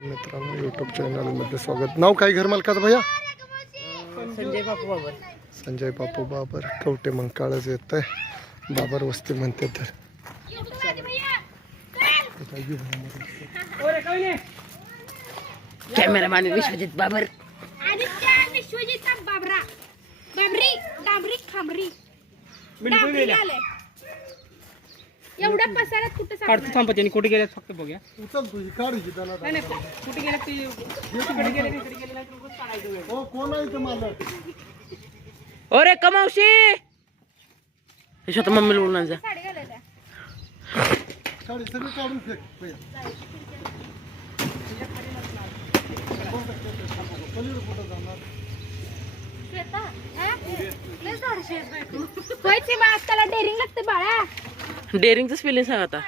मित्रांनो यूट्यूब चॅनलमध्ये स्वागत. नाव काय घर मालकाचं भैया? संजय बापू बाबर. संजय बापू बाबर. कवटे मग काळच येत आहे बाबर वस्ती म्हणते तर. कॅमेरामॅन विश्वजित बाबर. आदित्य विश्वजितचा बाबरा. बाबरी डांबरी खांबरी. डांबरी आले एवढ्या पसारात कुठं काढतो सापडणार? त्यांनी कुठे गेल्यात फक्त बघूया. उचल तुझी काढ ही त्याला. नाही नाही कुठे गेल्यात ते? तिकडे गेले तिकडे गेले नाही तर उगाच काढायचं वेळ. हो कोण आहे इथं मालक? अरे कमावशी हे स्वतः मम्मीला बोलून जा. साडी घालायला काढ सगळी काढून फेक भैया. पलीकडे कुठं जाणार श्वेता हा? लय झाडशी आहेस बाई तू. होय सीमा, आज त्याला डेअरिंग लागते बाळा. डेअरिंगचं स्पेलिंग सांग आता.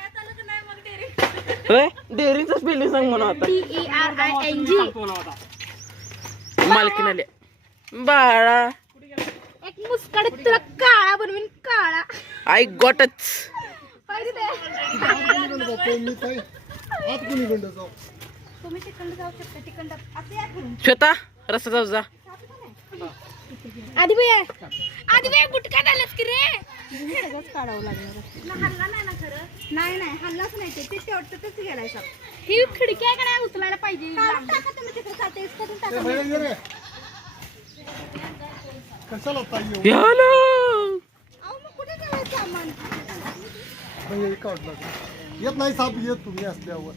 होय? डेअरिंगचं स्पेलिंग सांग म्हणा आता. D E R I N G सांगतो मला आता मालकीन आले बाळा. एक मुस्कड तुला काळा बनवीन काळा. आई गोटच. श्वेता रस्ता जाऊ जा. आधी भैया आधी भैया गुटखा झालास की रे? सगळंच काढावं लागणार हल्ला नाही ना खरं? नाही नाही हल्लाच नाही ते ते तेवढंच गेलायचं ही खिडकी आहे का नाही उचलायला पाहिजे? तुम्ही तिकडे करून टाका. कशाला यालो अहो मग कुठे सामान? भैया काढलं येत नाही साप येत तुम्ही असल्यावर.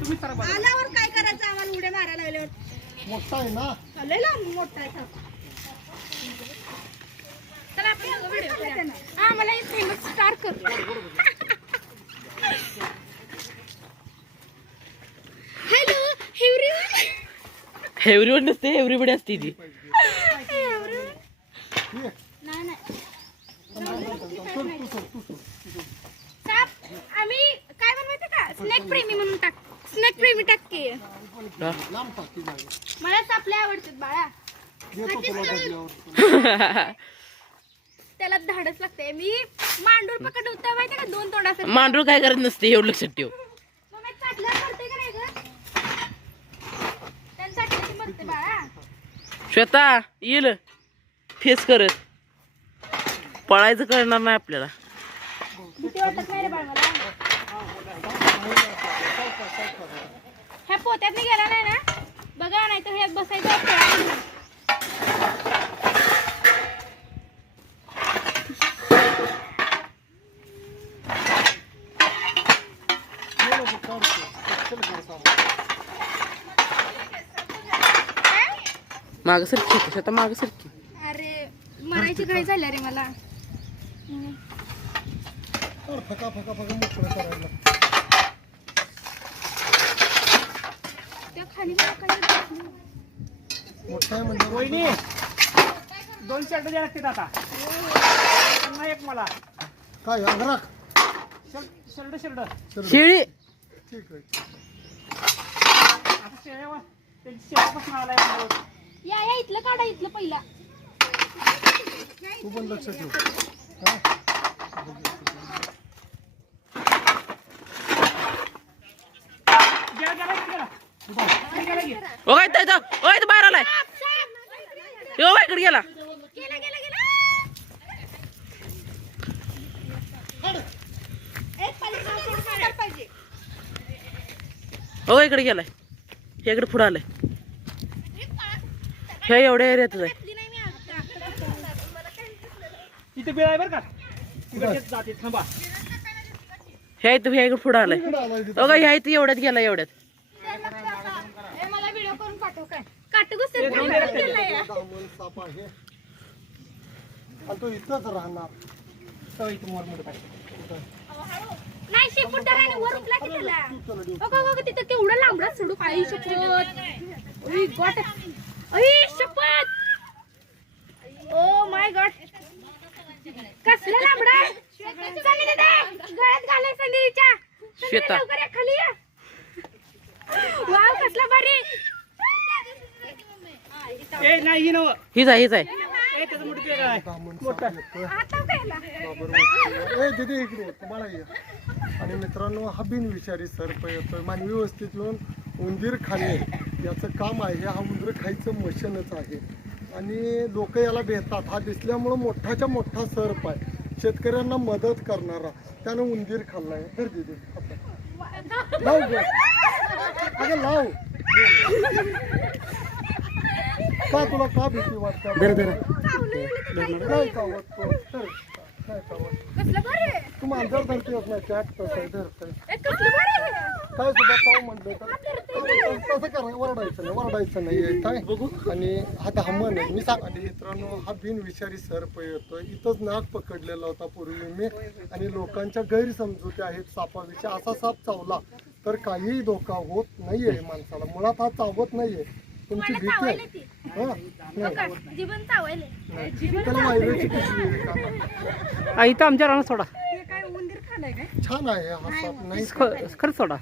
तुम्ही आल्यावर काय करायचं आम्हाला? उड्या मारायला लागल्यावर. मोठा आहे ना? लय लांब मोठा आहे साप चला आपण दोघं व्हिडिओ करूया. हा मला फेमस स्टार कर. हॅलो एव्हरीवन एव्हरीवन नसते एव्हरीबडी असते ती. ये. नाही नाही साप आम्ही काय बनवायचं का? स्नॅक प्रेमी म्हणून टाक. स्नॅक प्रेमी टाक की लांब टाकी जागा मला साप लय आवडतात बाळा तुला त्याला धाडच लागते. मी मांडूळ पकड होता माहिती का? दोन तोंडाचं मांडूळ काय करत नसते एवढं लक्षात ठेव. मग मी चाटल्यावर मरते का नाही ग? त्यांना चाटल्याची मरते बाळा. श्वेता येईल. फेस करत. पळायचं कळणार नाही आपल्याला. भीती वाटत नाही रे बाळ मला. ह्या पोत्यात गेला नाही ना? बघा नाही तर ह्यात बसायचं? माग सरकी श्वेता माग सरकी अरे मरायची घाई झाली रे मला. काढ फका फका फका मोकळं करायला. खाली. मोठा आहे म्हणजे. वहिनी दोन शर्ट द्या लागतील आता. त्यांना एक मला. काय अंगराक शर्ट शर्ट शर्ट. शेळी. ठीक आहे. आता शेळ्यावर त्यांची शेळ्यापासून आलाय माणूस. या या इथलं काढा इथलं पहिला. तू पण लक्ष ठेव. हा? गेला गेला गेला गेला गेला ओ काय त्याचा ओ इथं बाहेर आलाय यो इकडे गेला. गेला गेला गेला. ए, पलीकडे सोडून काढायला पाहिजे. ओ इकडे गेलाय. हे इकडे पुढे आलाय. हे एवढ्या एरियातच आहे. इथे बिळ आहे बरं का? तिकडे जाते थांबा. ह्या इथं ह्या इकडे पुढे आलाय. काय ह्या इथं एवढ्यात गेला एवढ्यात ए, मला व्हिडिओ करून पाठव काय काटकुस ते जाऊन दे रे. दामन साप आहे. आणि तो इथंच राहणार. तो इथे मोर मोठं पाहिजे नाही शेपूट धरायला वर उठला की त्याला. बघा बघा तिथं केवढं लांबडा सोडू आई शपथ गॉट ओय शपथ ओ माय गॉड. कसलं लांबडा? गळ्यात घालाय. लवकर या खाली वाव कसला भारी. ए नाही ही नव. हीच आहे हीच आहे. ए त्याचं मोठं आहे. मोठं. ए दिदी इकडे तुम्हाला ये. आणि मित्रांनो हा बिनविषारी सर्प येतोय. मानवी वस्तीत येऊन उंदीर खाणे याचं काम आहे. हा उंदीर खायचं मशीनच आहे. आणि लोक याला भेटतात. हा दिसल्यामुळं मोठाच्या मोठा सर्प आहे. शेतकऱ्यांना मदत करणारा. त्यानं उंदीर खाल्लाय तर दिदी लाव अगं लाव. का तुला का भीती वाटते? नाही का वाटतो का वाटत धरते चॅट तसं धरतंय काय सुद्धा तर. तसं करा वरडायचं नाही वरडायचं नाही काय? बघू. आणि हा धामण आहे. मी सांग आणि मित्रांनो हा बिनविषारी सर्प येतोय. इथंच नाग पकडलेला होता पूर्वी मी. आणि लोकांच्या गैरसमजुती आहेत सापाविषयी. असा साप चावला तर काहीही धोका होत नाहीये माणसाला. मुळात हा चावत नाहीये. तुमची भीती आहे हा. बघा, नाही जीवन चावायले नाही. त्याला वायरची पिशवी आहे का? आ, इथं आमच्या रानात सोडा. छान आहे हा साप. नाही ख- खरंच सोडा.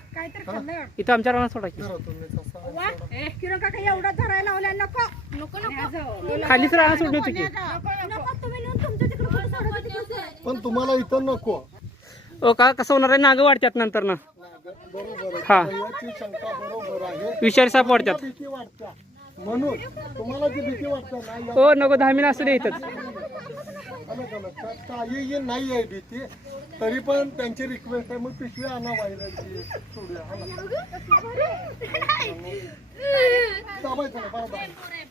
इथं आमच्या रानात सोडा की. धरा तुम्हीच असा किरण काका एवढा धरायला लावलाय नको. नको नको. खालीच रानात सोडली होती की नको. तुम्ही नेऊन तुमच्या तिकडे कुठे सोडत होते तिकडे? पण तुम्हाला इथं नको. ओ का? कसं होणार आहे? नागं वाढतात नंतर ना. बरोबर हा. भैयाची शंका बरोबर आहे. विषारी साप वाढतात. भीती म्हणून तुम्हाला जी भीती वाटते ना या- हो नको दहा मिनिट असू दे इथंच. अलग अलग का- काहीही नाही आहे भीती. तरी पण त्यांची रिक्वेस्ट आहे. मग पिशवी आणा सोडूया. हा ना. ना बरोबर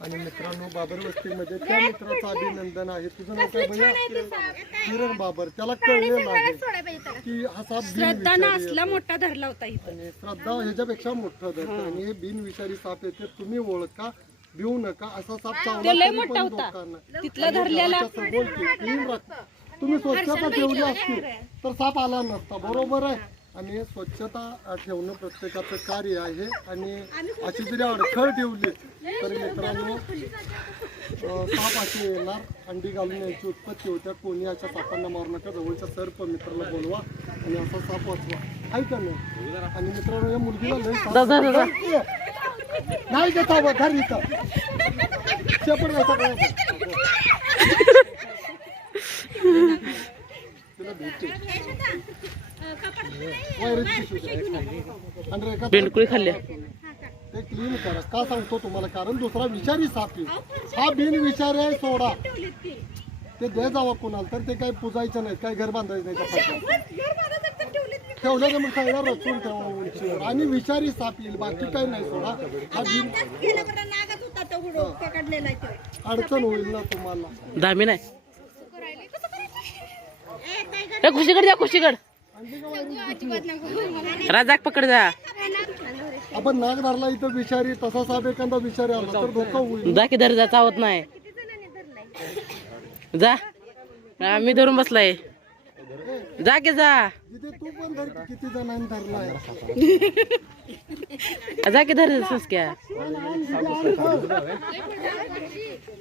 आणि मित्रांनो बाबर वस्तीमध्ये त्या मित्राचं अभिनंदन आहे. तुझं नाव काय भैया किरण बाबर. त्याला कळलेलं आहे. की हा साप बिनविषारी आहे. मोठा धरला होता इथं आणि श्रद्धा ह्याच्यापेक्षा मोठं धरतं. आणि हे बिनविषारी साप येते. तुम्ही ओळखा. भिऊ नका असा साप चावला तरी पण धोका नाही. तिथला धरलेला राखता तुम्ही स्वच्छता ठेवली असती तर साप आला नसता. बरोबर आहे. आणि स्वच्छता अ, ठेवणं प्रत्येकाचं कार्य आहे. आणि अशी जरी अडखळ ठेवली तर मित्रांनो अ, साप असे येणार. अंडी घालून याची उत्पत्ती होत्या. कोणी अशा सापांना मारू नका. जवळच्या सर्प मित्राला बोलवा आणि असा साप वाचवा. आहे का नाही? आणि मित्रांनो या मुलगीला लय साप- नाही का साप धर इथं. शेपट. आणि रेखा बेंडकुळी खाल्ल्या. ते क्लीन करा. का सांगतो तुम्हाला? कारण दुसरा विषारी साप हा बिन विषारी आहे सोडा. ते द्या जावा कोणाला तर ते काही पुजायचं नाही काही घर बांधायचं नाही. ठेवलं तर मग सगळ्या रचून आणि विषारी साप येईल बाकी काही नाही सोडा. हा अडचण होईल ना तुम्हाला. दामी नाही. ए, खुशीकड जा खुशीकड राजाक पकड जा. आपण नाग धरला इथं विषारी तसा साप एखादा विषारी आला तर धोका होईल जा की धर जा चावत नाही. जा. आम्ही धरून बसलाय. जा की जा. तू पण धर किती जणांनी धरलाय. जा की धर सुसक्या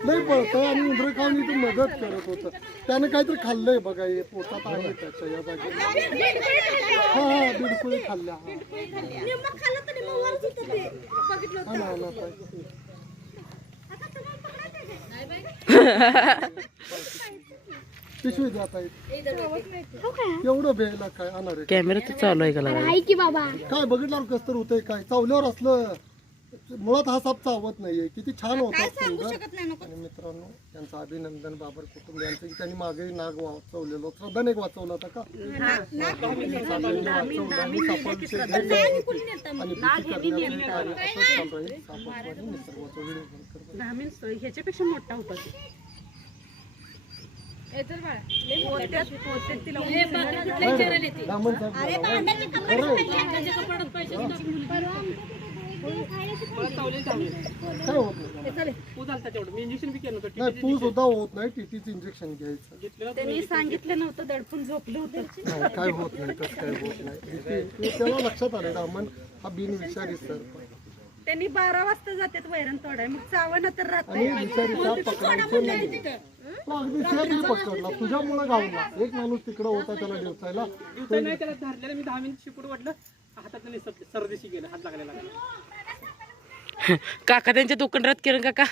नाही पळतंय आणि खाऊन इथे मदत करत होतं. त्यानं काहीतरी खाल्लंय बघा हे पोटात आहे त्याच्या या जागी. हा हा बिडकुळी खाल्ल्या हा. ते. हा ना, पिशवी जात आहे एवढं भेला काय आणणार आहे कॅमेरा तर चालू आहे का लागा? आहे की बाबा काय बघितल्यावर कस तर होतंय काय चावल्यावर असलं मुळात हा साप चावत नाहीये किती छान होता सुंदर आणि मित्रांनो त्यांचं अभिनंदन बाबर कुटुंबियांचं की त्यांनी मागे नाग वाचवलेलं. श्रद्धाने एक वाचवला होता का सापांनी वाचवलं आणि सापाविषयी आणि भीती करण्याचं कार्य असंच चालू आहे सापाचं आणि निसर्गाचं व्हिडिओ बंद ह्याच्यापेक्षा मोठा होता ब्राह्मण पू सुद्धा होत नाही टीटीचं इंजेक्शन घ्यायचं. त्यांनी सांगितलं नव्हतं दडपून झोपलं होतं. काय होत नाही तसं काय होत नाही. ते त्याला लक्षात आलं रामन हा बिनविषारी आहे. त्यांनी बारा वाजता जातात वैरण तोडाय. मग चावणं तर राहत तो अगदी पकडला. तुझ्यामुळे गावला. एक माणूस तिकडं होता त्याला डिवचायला दिवसा नाही त्याला धरलेलं मी दहा मिनिट शिकून वाटलं. हातात सरदेशी गेलं हात लागलेला काका त्यांच्या दुकानात किरण काका